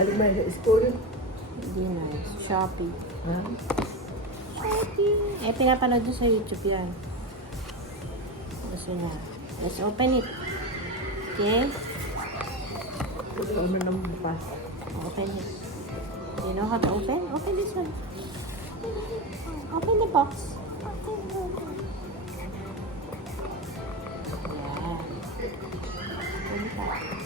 Galing ba sa school? Hindi na. Shopee. Ha? Eh, pinapanood doon sa YouTube yan. Gusto niya. Let's open it. Okay? Gusto mo naman pa. Open it. Do you know how to open? Open this one. Open the box. Yeah. Open it up.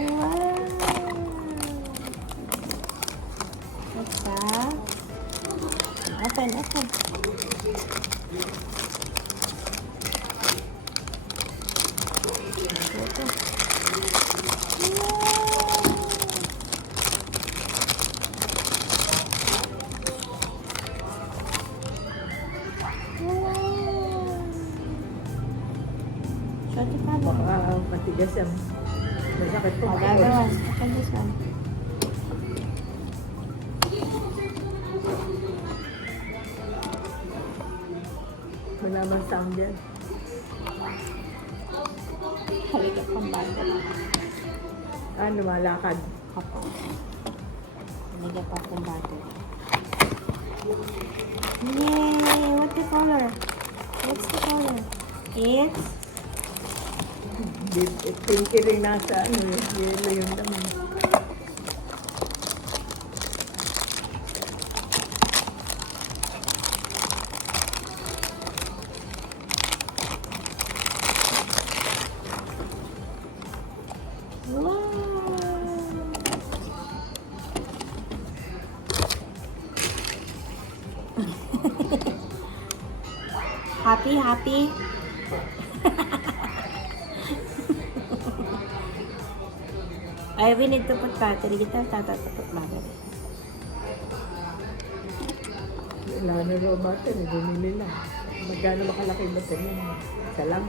Wow. What's that? Open. Shorty pa ba? Matigas yan. Masakit po. Gagawin. Open this one. Malamang sound yan. Halika pang bago. Lumalakad. Ako. Halika pa pang bago. Yay! What's the color? What's the color? It's Pinky rin nasa yellow yung laman. wow! Happy? I we need to put battery. Kita put battery. Wala na raw battery. Bumili lang. Magkano makalaki yung battery? Isa lang.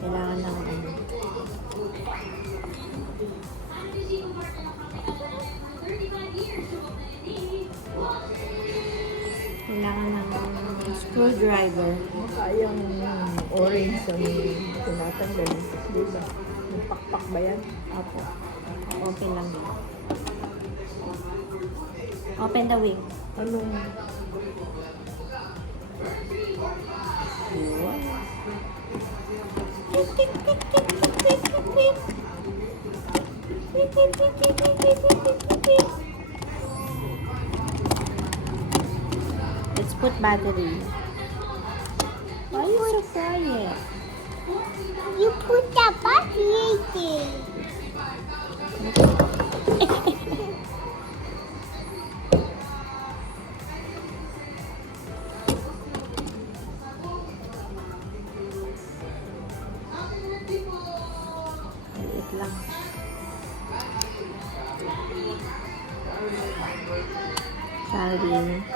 Kailangan ng screwdriver. Kayang orange ang tinatanggal. Diba? Yung pakpak ba yan? Opo. Open lang din. Open the wing. Anong? Let's put battery. Why are you so quiet? You put the battery there. Maliit lang. Sorry.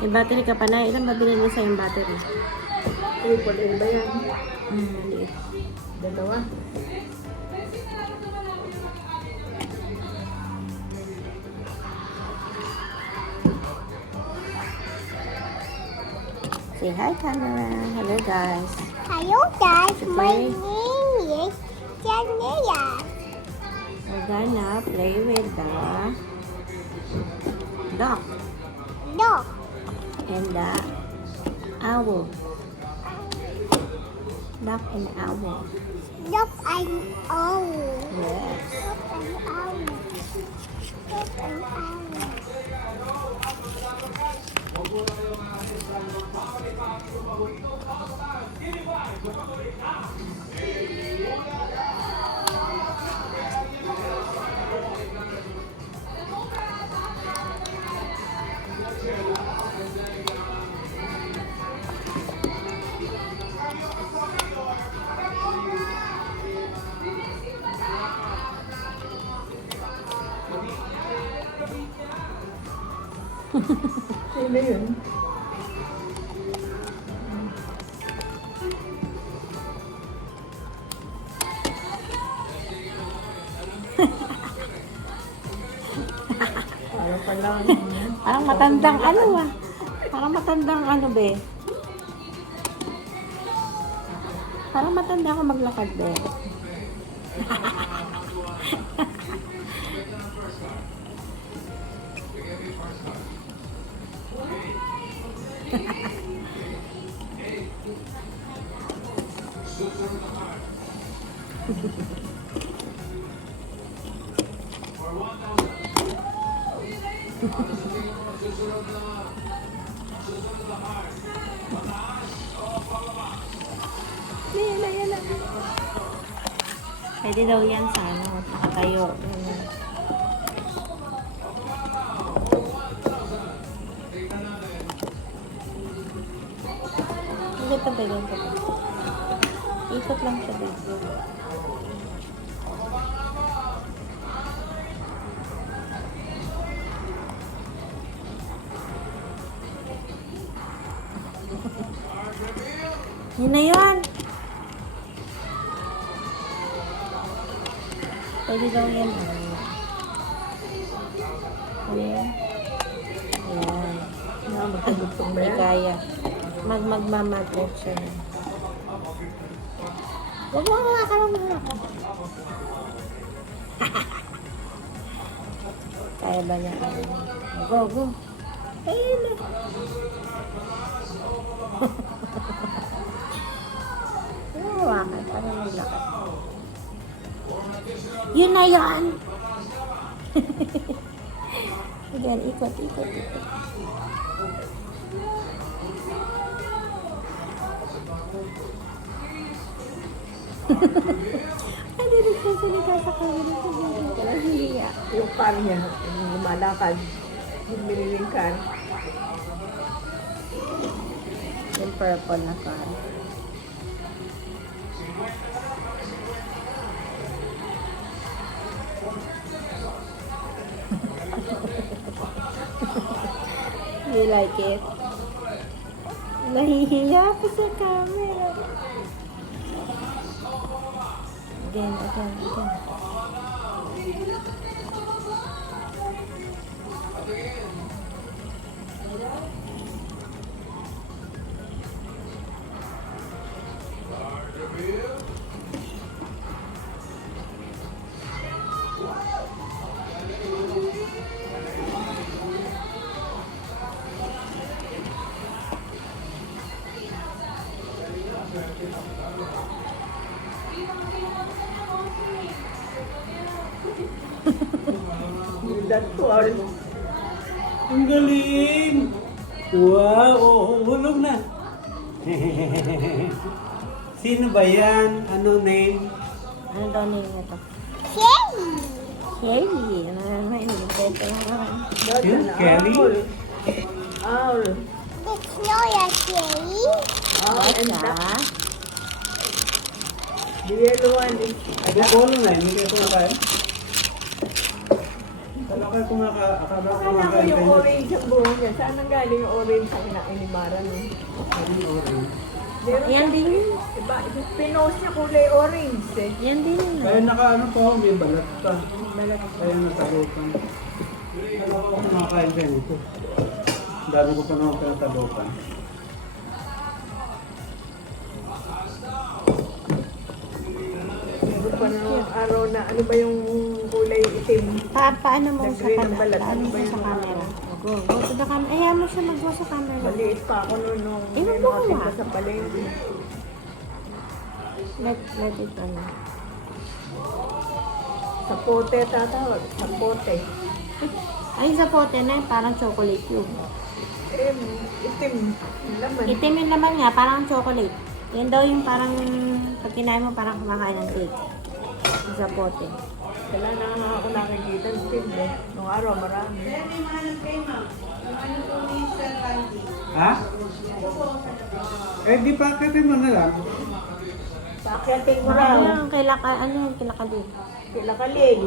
May battery ka pa na. Ilan ba binili sa yung battery? Triple A ba yan? Maliit. Dalawa? Say hi, camera. Hello, guys. Hello guys, my Okay. name is Janaya. We're gonna play with the duck Dog. and the owl. Duck and owl. Dog and owl. Yes. Dog and owl. Dog and owl. Sino yun? Parang matandang ano ah. Parang matandang ano be. Parang matanda ako maglakad be. Yan. Pwede daw yan sa ano, nakatayo. Ganito ba yun? Ikot lang siya dito. Yun na yun. Pwede daw yan. Ano yan? Ayan. Magkagustong ba Hindi yan? kaya. Magmamadlet siya. Huwag mo makakaroon mo. Kaya ba niya? Go, go. Ayun na. Hawakan para maglakad. Yun na yan! Again, ikot. Ano rin siya salita sa camera ko? Hiya. Yung car niya, yung lumalakad. Yung bililing car. Yung purple na car. You like it? Nahihiya ako sa camera. Again. That's all. Ang galing! Wow! Oo, hulog na. Sino ba yan? Anong name? Ano daw name nito? Sherry. Sherry. Ano naman yun? Pwede naman. That's Yun, an Kelly? owl. Owl. It's not a Sherry. Owl and Siya. duck. The yellow one is a duck. Bubulong na, hindi kayo kumakain? Akala ko Akala ko kumakain yung kayo. orange ang buhok niya. Saan ang galing yung orange sa kinain ni Mara nun? Meron Yan din yun. Diba, pinost niya kulay orange eh. Yan din yun. Kaya nakaano pa ako, may balat pa. Kaya natalupan. Akala ko kumakain kayo nito. Ang dami ko pa naman pinatalupan. Meron pa ng araw na ano ba yung kulay itim. Paano mo sa Nag-green ang camera? balat. Paano Ano mo ba yun? sa camera? Go to the camera. Ayaw mo siya mag-go sa camera. Maliit pa ako noon nung Eh, may magbuka. nakatinda sa palengke. Let it ano. Sa pote tatawag. Sa pote. Ay, sa pote na yun, parang chocolate yun. Eh, itim. Laman. Itim yung laman nga, parang chocolate. Yan daw yung parang, pag kinain mo, parang kumakain ng cake. Yung sa pote. Kala na ako nakikita ng itim eh. Nung araw marami. Ha? Eh, di pa katin mo na lang. Paakyatin mo raw. Ano yung kilakali? Kilakaling.